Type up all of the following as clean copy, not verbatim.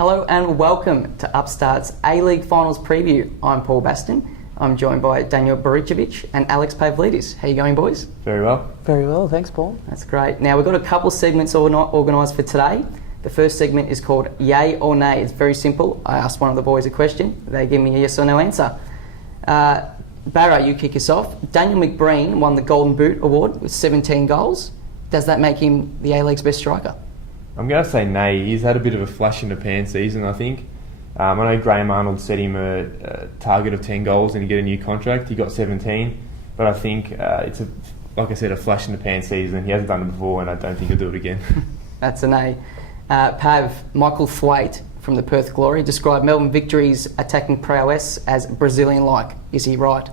Hello and welcome to Upstart's A-League Finals preview. I'm Paul Baston. I'm joined by Daniel Baricevic and Alex Pavlidis. How you going, boys? Very well. Very well, thanks, Paul. That's great. Now, we've got a couple segments organised for today. The first segment is called Yay or Nay. It's very simple. I ask one of the boys a question. They give me a yes or no answer. Barra, you kick us off. Daniel McBreen won the Golden Boot Award with 17 goals. Does that make him the A-League's best striker? I'm going to say nay. He's had a bit of a flash in the pan season, I think. I know Graham Arnold set him a target of 10 goals and he'd get a new contract. He got 17, but I think it's, like I said, a flash in the pan season. He hasn't done it before and I don't think he'll do it again. That's a nay. Pav, Michael Thwaite from the Perth Glory described Melbourne Victory's attacking prowess as Brazilian-like. Is he right?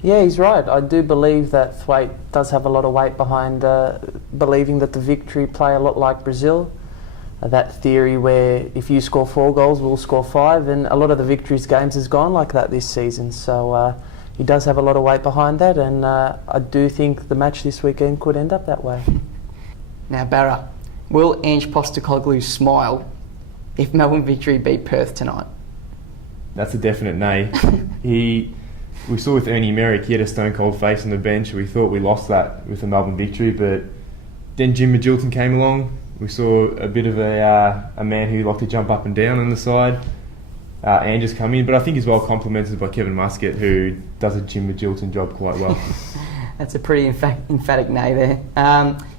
Yeah, he's right. I do believe that Thwaite does have a lot of weight behind believing that the Victory play a lot like Brazil. That theory where if you score 4 goals, we'll score 5, and a lot of the Victory's games has gone like that this season. So he does have a lot of weight behind that, and I do think the match this weekend could end up that way. Now, Barra, will Ange Postecoglou smile if Melbourne Victory beat Perth tonight? That's a definite nay. We saw with Ernie Merrick, he had a stone-cold face on the bench. We thought we lost that with the Melbourne Victory, but then Jim Magilton came along. We saw a bit of a man who liked to jump up and down on the side. Ange's come in, but I think he's well complemented by Kevin Muscat, who does a Jim Magilton job quite well. That's a pretty emphatic nay there.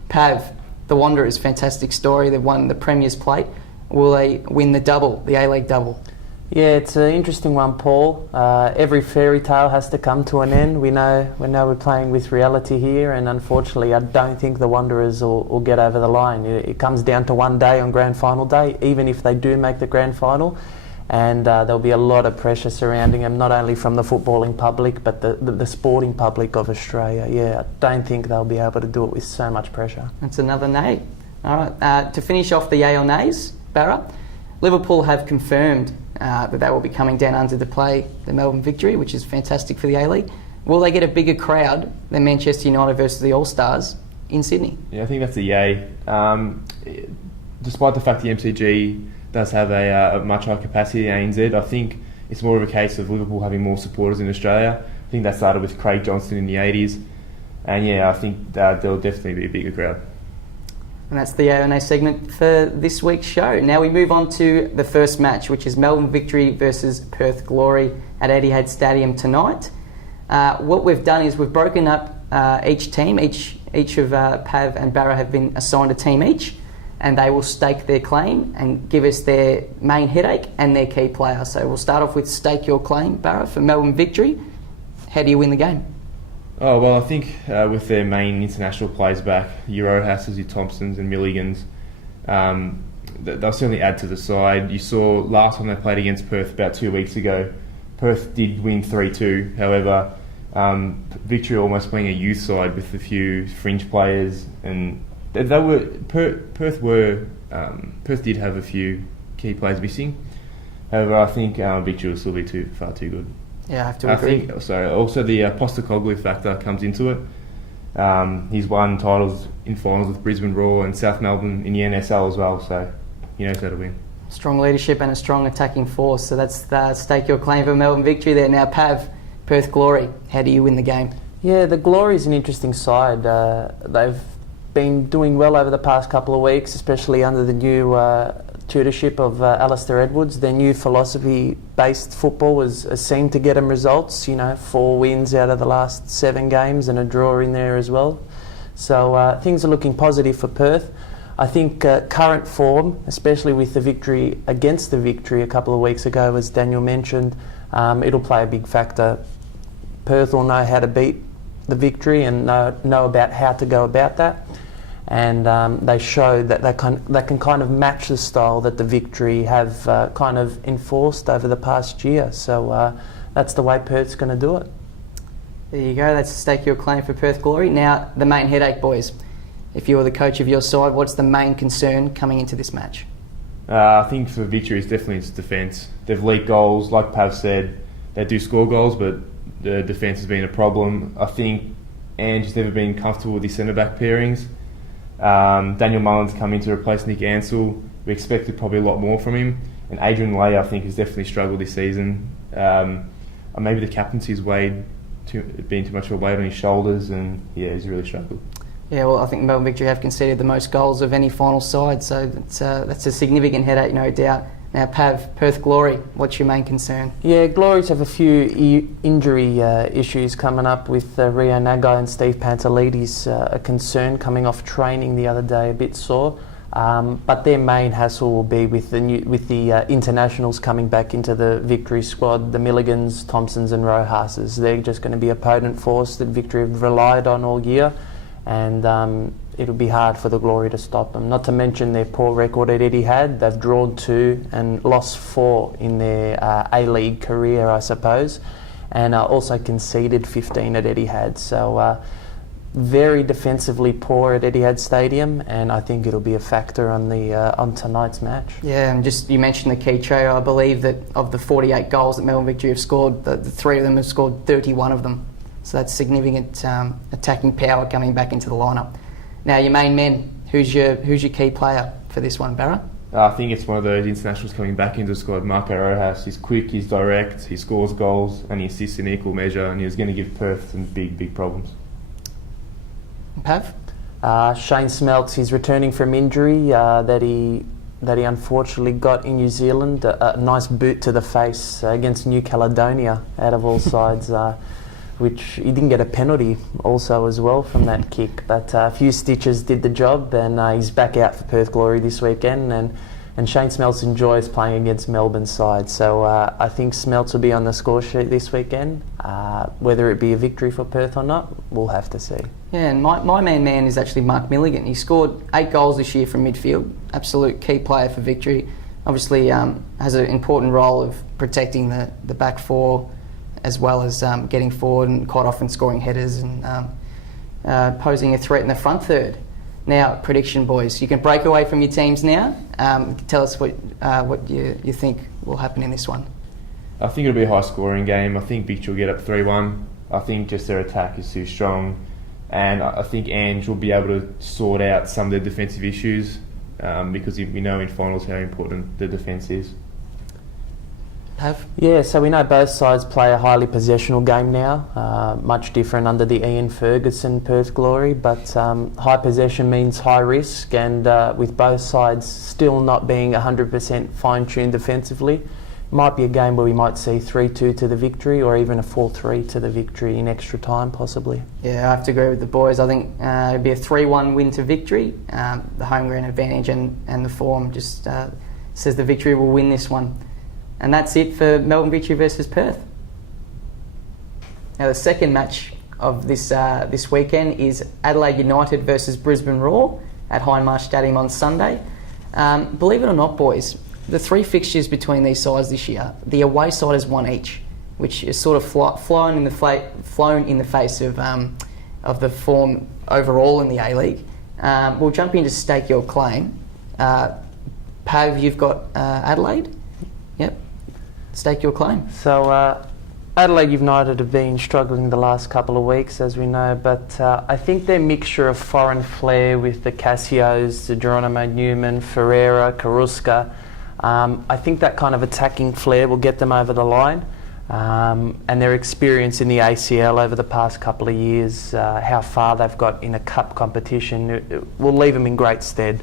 Pav, the Wanderers, fantastic story. They've won the Premier's Plate. Will they win the double, the A-League double? Yeah, it's an interesting one, Paul. Every fairy tale has to come to an end. We know we're playing with reality here, and unfortunately I don't think the Wanderers will get over the line. It comes down to one day on Grand Final day, even if they do make the Grand Final, and there'll be a lot of pressure surrounding them, not only from the footballing public, but the sporting public of Australia. Yeah, I don't think they'll be able to do it with so much pressure. That's another nay. All right, to finish off the yay or nays, Barra, Liverpool have confirmed that they will be coming down under to play the Melbourne Victory, which is fantastic for the A-League. Will they get a bigger crowd than Manchester United versus the All-Stars in Sydney? Yeah, I think that's a yay. Despite the fact the MCG does have a much higher capacity than ANZ, I think it's more of a case of Liverpool having more supporters in Australia. I think that started with Craig Johnston in the 80s. And yeah, I think there'll definitely be a bigger crowd. And that's the A&A segment for this week's show. Now we move on to the first match, which is Melbourne Victory versus Perth Glory at Etihad Stadium tonight. What we've done is we've broken up each team. Each of Pav and Barra have been assigned a team each, and they will stake their claim and give us their main headache and their key player. So we'll start off with stake your claim, Barra, for Melbourne Victory. How do you win the game? Oh, well, I think with their main international players back, your Rohasses, your Thompsons and Milligans, they'll certainly add to the side. You saw last time they played against Perth about 2 weeks ago, Perth did win 3-2. However, Victory almost playing a youth side with a few fringe players, and Perth did have a few key players missing. However, I think Victory will still be far too good. Yeah, I have to agree. Also the Postecoglou factor comes into it. He's won titles in finals with Brisbane Roar and South Melbourne in the NSL as well, so he knows how to win. Strong leadership and a strong attacking force, so that's the stake your claim for Melbourne Victory there. Now, Pav, Perth Glory, how do you win the game? Yeah, the Glory is an interesting side. They've been doing well over the past couple of weeks, especially under the new tutorship of Alistair Edwards. Their new philosophy-based football has seemed to get them results. 4 wins out of the last 7 games and a draw in there as well. So things are looking positive for Perth. I think current form, especially with the victory against the Victory a couple of weeks ago, as Daniel mentioned, it'll play a big factor. Perth will know how to beat the Victory and know about how to go about that. And they showed that they can kind of match the style that the Victory have kind of enforced over the past year. So that's the way Perth's going to do it. There you go, that's stake your claim for Perth Glory. Now, the main headache, boys. If you were the coach of your side, what's the main concern coming into this match? I think for Victory, it's definitely its defence. They've leaked goals, like Pav said. They do score goals, but the defence has been a problem. I think Ange has never been comfortable with his centre-back pairings. Daniel Mullins come in to replace Nick Ansell. We expected probably a lot more from him. And Adrian Lay, I think, has definitely struggled this season. Maybe the captaincy's been too much of a weight on his shoulders, and yeah, he's really struggled. Yeah, well, I think Melbourne Victory have conceded the most goals of any final side, so that's a significant headache, no doubt. Now, Pav, Perth Glory, what's your main concern? Yeah, Glories have a few injury issues coming up with Rio Nagai and Steve Pantelides, a concern coming off training the other day, a bit sore. But their main hassle will be with the internationals coming back into the Victory squad, the Milligans, Thompsons and Rojases. They're just going to be a potent force that Victory have relied on all year, and it'll be hard for the Glory to stop them. Not to mention their poor record at Etihad. They've drawn 2 and lost 4 in their A-League career, I suppose, and also conceded 15 at Etihad. So very defensively poor at Etihad Stadium, and I think it'll be a factor on tonight's match. Yeah, and just you mentioned the key trio. I believe that of the 48 goals that Melbourne Victory have scored, the 3 of them have scored 31 of them. So that's significant attacking power coming back into the lineup. Now, your main men, who's your key player for this one, Barra? I think it's one of those internationals coming back into the squad. Marco Rojas, he's quick, he's direct, he scores goals and he assists in equal measure, and he's going to give Perth some big problems. Pav? Shane Smeltz, he's returning from injury that he unfortunately got in New Zealand. A nice boot to the face against New Caledonia, out of all sides, which he didn't get a penalty also as well from that kick. But a few stitches did the job, and he's back out for Perth Glory this weekend. And Shane Smeltz enjoys playing against Melbourne's side. So I think Smeltz will be on the score sheet this weekend. Whether it be a victory for Perth or not, we'll have to see. Yeah, and my main man is actually Mark Milligan. He scored 8 goals this year from midfield. Absolute key player for Victory. Obviously has an important role of protecting the back 4, as well as getting forward and quite often scoring headers and posing a threat in the front third. Now, prediction, boys. You can break away from your teams now. Tell us what you think will happen in this one. I think it'll be a high-scoring game. I think Victory will get up 3-1. I think just their attack is too strong. And I think Ange will be able to sort out some of the defensive issues because we know in finals how important the defence is. Have? Yeah, so we know both sides play a highly possessional game now, much different under the Ian Ferguson Perth Glory, but high possession means high risk, and with both sides still not being 100% fine-tuned defensively, might be a game where we might see 3-2 to the Victory, or even a 4-3 to the Victory in extra time possibly. Yeah, I have to agree with the boys. I think it'd be a 3-1 win to Victory. The home ground advantage and the form just says the Victory will win this one. And that's it for Melbourne Victory versus Perth. Now, the second match of this weekend is Adelaide United versus Brisbane Roar at Hindmarsh Stadium on Sunday. Believe it or not, boys, the 3 fixtures between these sides this year, the away side has 1 each, which is sort of flown in the face of the form overall in the A-League. We'll jump into Stake Your Claim. Pav, you've got Adelaide? Yep. Stake your claim. So Adelaide United have been struggling the last couple of weeks, as we know, but I think their mixture of foreign flair with the Cassios, the Geronimo Newman, Ferreira, Karuska, I think that kind of attacking flair will get them over the line. And their experience in the ACL over the past couple of years, how far they've got in a cup competition, it will leave them in great stead.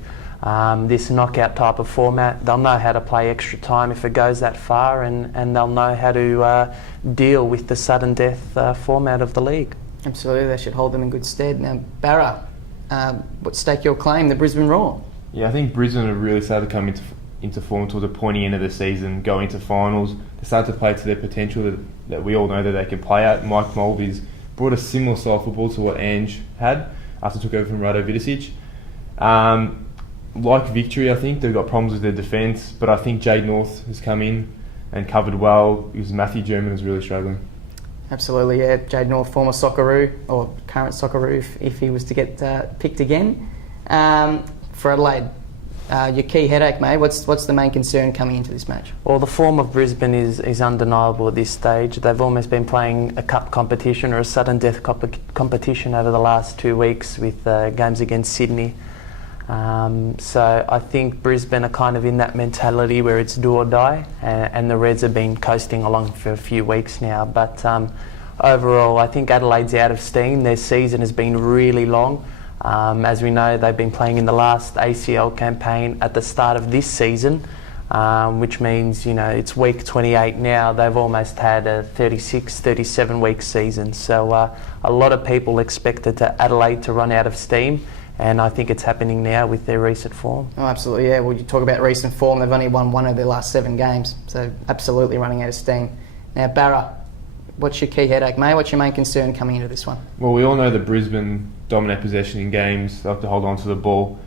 This knockout type of format, they'll know how to play extra time if it goes that far, and they'll know how to deal with the sudden death format of the league. Absolutely, they should hold them in good stead. Now, Barra, Stake Your Claim, the Brisbane Roar? Yeah, I think Brisbane have really started to come into form towards the pointy end of the season, go into finals. They start to play to their potential that we all know that they can play at. Mike Mulvey's brought a similar style of football to what Ange had after took over from Rado Vidicic. Like Victory, I think they've got problems with their defence, but I think Jade North has come in and covered well because Matthew German is really struggling. Absolutely, yeah. Jade North, former Socceroo, or current Socceroo if he was to get picked again. For Adelaide, your key headache, mate, what's the main concern coming into this match? Well, the form of Brisbane is undeniable at this stage. They've almost been playing a cup competition or a sudden death competition over the last 2 weeks with games against Sydney. So I think Brisbane are kind of in that mentality where it's do or die, and the Reds have been coasting along for a few weeks now. But overall, I think Adelaide's out of steam. Their season has been really long. As we know, they've been playing in the last ACL campaign at the start of this season, which means, it's week 28 now. They've almost had a 36, 37 week season. So a lot of people expected Adelaide to run out of steam. And I think it's happening now with their recent form. Oh, absolutely, yeah. Well, you talk about recent form, they've only won one of their last 7 games, so absolutely running out of steam. Now, Barra, what's your key headache, mate? What's your main concern coming into this one? Well, we all know that Brisbane dominate possession in games. They like to hold on to the ball,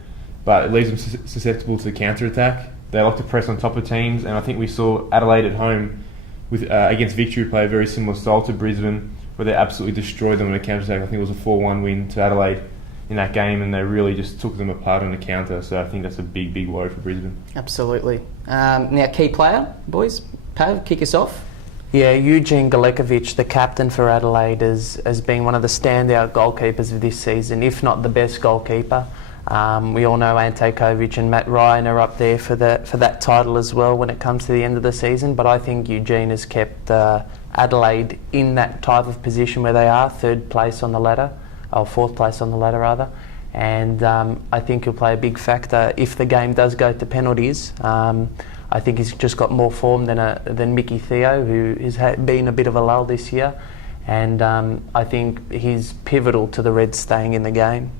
but it leaves them susceptible to counter-attack. They like to press on top of teams, and I think we saw Adelaide at home with against Victory play a very similar style to Brisbane, where they absolutely destroyed them in a counter-attack. I think it was a 4-1 win to Adelaide in that game, and they really just took them apart on the counter. So I think that's a big, big worry for Brisbane. Absolutely. Now, key player, boys. Pav, kick us off. Yeah, Eugene Galekovic, the captain for Adelaide, has been one of the standout goalkeepers of this season, if not the best goalkeeper. We all know Ante Kovic and Matt Ryan are up there for that title as well when it comes to the end of the season, but I think Eugene has kept Adelaide in that type of position where they are, 3rd place on the ladder, or 4th place on the ladder rather, and I think he'll play a big factor if the game does go to penalties. I think he's just got more form than Mickey Theo, who has been a bit of a lull this year, and I think he's pivotal to the Reds staying in the game.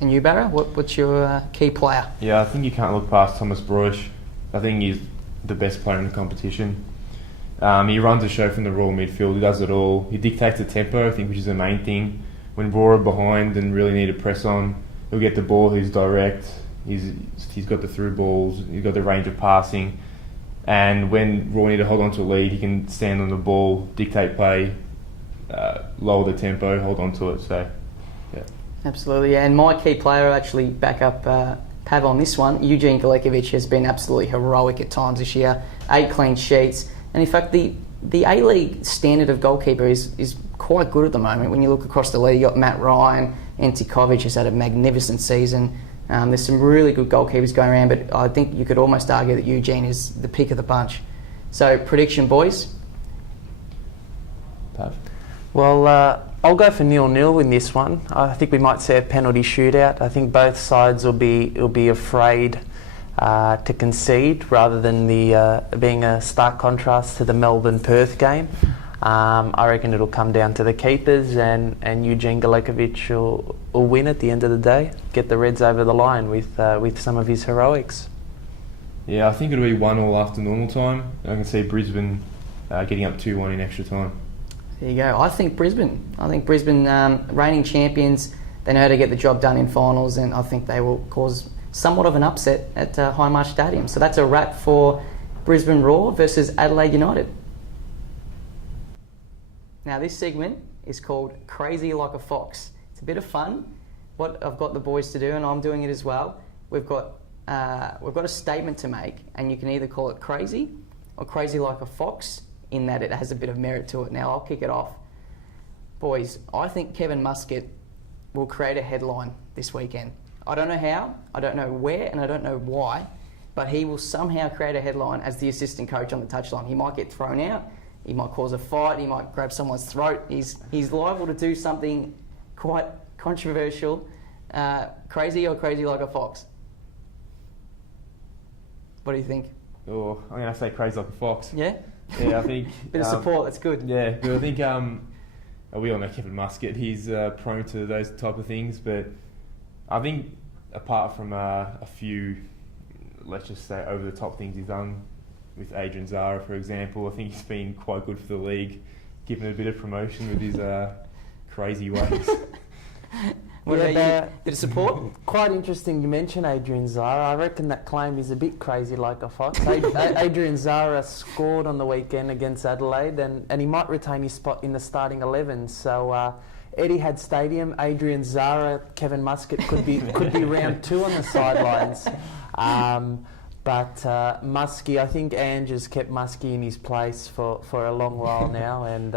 And you, Barra, what's your key player? Yeah, I think you can't look past Thomas Broich. I think he's the best player in the competition. He runs the show from the raw midfield. He does it all. He dictates the tempo, I think, which is the main thing. When Raw are behind and really need to press on, he'll get the ball. He's direct. He's got the through balls. He's got the range of passing. And when Raw need to hold on to a lead, he can stand on the ball, dictate play, lower the tempo, hold on to it. So, yeah. Absolutely, yeah. And my key player, actually back up Pav on this one, Eugene Galekovic has been absolutely heroic at times this year. 8 clean sheets. And in fact, the A-League standard of goalkeeper is quite good at the moment. When you look across the league, you've got Matt Ryan, Ante Kovic has had a magnificent season. There's some really good goalkeepers going around, but I think you could almost argue that Eugene is the pick of the bunch. So, prediction, boys? Pav? Well, I'll go for 0-0 in this one. I think we might see a penalty shootout. I think both sides will be afraid to concede rather than being a stark contrast to the Melbourne-Perth game. I reckon it'll come down to the keepers, and Eugene Galekovic will win at the end of the day, get the Reds over the line with some of his heroics. Yeah, I think it'll be 1-1 after normal time. I can see Brisbane getting up 2-1 in extra time. There you go. I think Brisbane, reigning champions, they know how to get the job done in finals, and I think they will cause somewhat of an upset at Highmarsh Stadium. So that's a wrap for Brisbane Roar versus Adelaide United. Now, this segment is called Crazy Like a Fox. It's a bit of fun. What I've got the boys to do, and I'm doing it as well, we've got a statement to make, and you can either call it crazy or crazy like a fox, in that it has a bit of merit to it. Now, I'll kick it off. Boys, I think Kevin Muscat will create a headline this weekend. I don't know how, I don't know where, and I don't know why, but he will somehow create a headline as the assistant coach on the touchline. He might get thrown out. He might cause a fight, he might grab someone's throat. He's liable to do something quite controversial. Crazy or crazy like a fox? What do you think? Oh, I'm going to say crazy like a fox. Yeah? Yeah, I think... Bit of support, that's good. Yeah, but I think we all know Kevin Muscat. He's prone to those type of things, but I think apart from a few, let's just say, over-the-top things he's done, with Adrian Zara, for example, I think he's been quite good for the league, given a bit of promotion with his crazy ways. What about you? Bit of support? Quite interesting you mention Adrian Zara. I reckon that claim is a bit crazy like a fox. Adrian Zara scored on the weekend against Adelaide, and he might retain his spot in the starting 11. So Etihad Stadium, Adrian Zara, Kevin Muscat could be round 2 on the sidelines. But Muskie, I think Ange has kept Muskie in his place for a long while now, and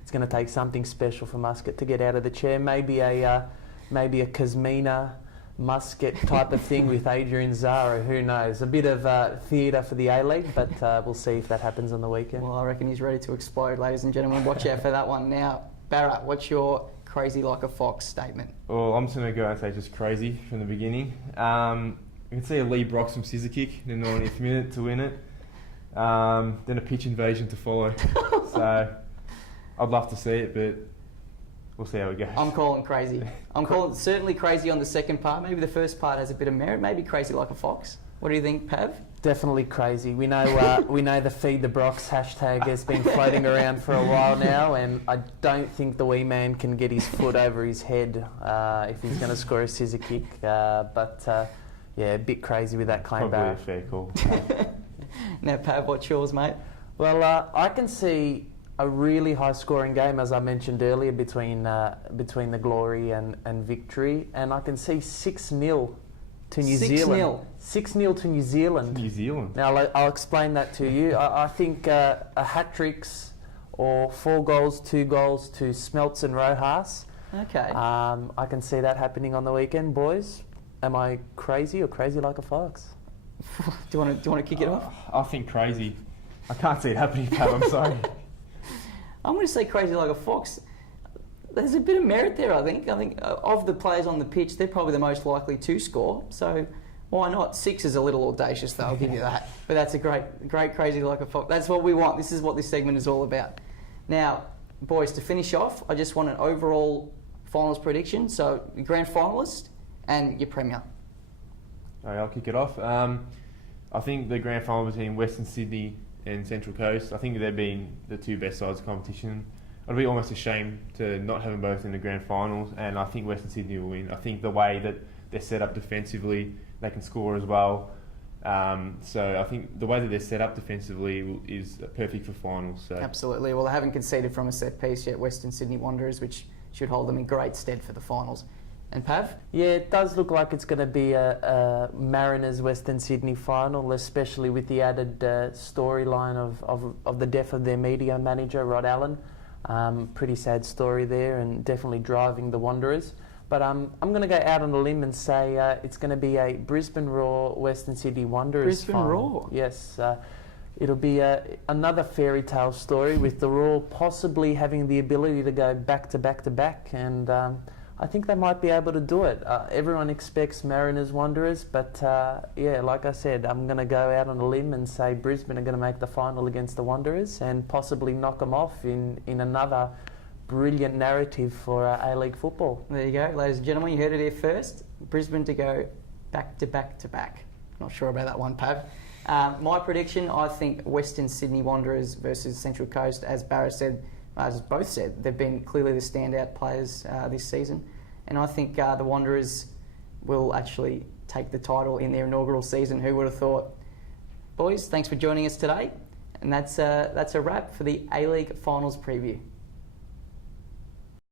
it's going to take something special for Muscat to get out of the chair. Maybe a Kazmina musket type of thing with Adrian Zara. Who knows? A bit of theatre for the A-League, but we'll see if that happens on the weekend. Well, I reckon he's ready to explode, ladies and gentlemen. Watch out for that one. Now, Barra, what's your crazy like a fox statement? Well, I'm just going to go and say just crazy from the beginning. You can see a Lee Brox from scissor kick in the 90th minute to win it. Then a pitch invasion to follow. So I'd love to see it, but we'll see how it goes. I'm calling crazy. I'm calling certainly crazy on the second part. Maybe the first part has a bit of merit. Maybe crazy like a fox. What do you think, Pav? Definitely crazy. We know the Feed the Brox hashtag has been floating around for a while now, and I don't think the wee man can get his foot over his head if he's going to score a scissor kick. Yeah, a bit crazy with that claim. Probably a fair call. Now, Pav, what's yours, mate? Well, I can see a really high-scoring game, as I mentioned earlier, between the Glory and Victory, and I can see 6-0 to New Zealand. 6-0 to New Zealand. New Zealand. Now, I'll explain that to you. I think a hat-tricks or 4 goals, 2 goals to Smeltz and Rojas. Okay. I can see that happening on the weekend, boys. Am I crazy or crazy like a fox? Do you want to kick it off? I think crazy. I can't see it happening, Pat. I'm sorry. I'm going to say crazy like a fox. There's a bit of merit there, I think. I think of the players on the pitch, they're probably the most likely to score. So why not? 6 is a little audacious, though. I'll give you that. But that's a great crazy like a fox. That's what we want. This is what this segment is all about. Now, boys, to finish off, I just want an overall finals prediction. So your grand finalist and your premier. All right, I'll kick it off. I think the grand final between Western Sydney and Central Coast, I think they've been the 2 best sides of competition. It'd be almost a shame to not have them both in the grand finals, and I think Western Sydney will win. I think the way that they're set up defensively, they can score as well. So I think the way that they're set up defensively is perfect for finals. So. Absolutely. Well, they haven't conceded from a set piece yet, Western Sydney Wanderers, which should hold them in great stead for the finals. And Pav? Yeah, it does look like it's going to be a Mariners Western Sydney final, especially with the added storyline of the death of their media manager, Rod Allen. Pretty sad story there, and definitely driving the Wanderers. But I'm going to go out on a limb and say it's going to be a Brisbane Roar Western Sydney Wanderers Brisbane final. Roar? Yes. It'll be another fairy tale story with the Roar possibly having the ability to go back to back to back, and I think they might be able to do it. Everyone expects Mariners Wanderers, but yeah, like I said, I'm going to go out on a limb and say Brisbane are going to make the final against the Wanderers and possibly knock them off in another brilliant narrative for A-League football. There you go, ladies and gentlemen, you heard it here first. Brisbane to go back to back to back. Not sure about that one, Pav. My prediction, I think Western Sydney Wanderers versus Central Coast, as Barra said, as both said, they've been clearly the standout players this season, and I think the Wanderers will actually take the title in their inaugural season. Who would have thought? Boys, thanks for joining us today, and that's a wrap for the A-League Finals preview.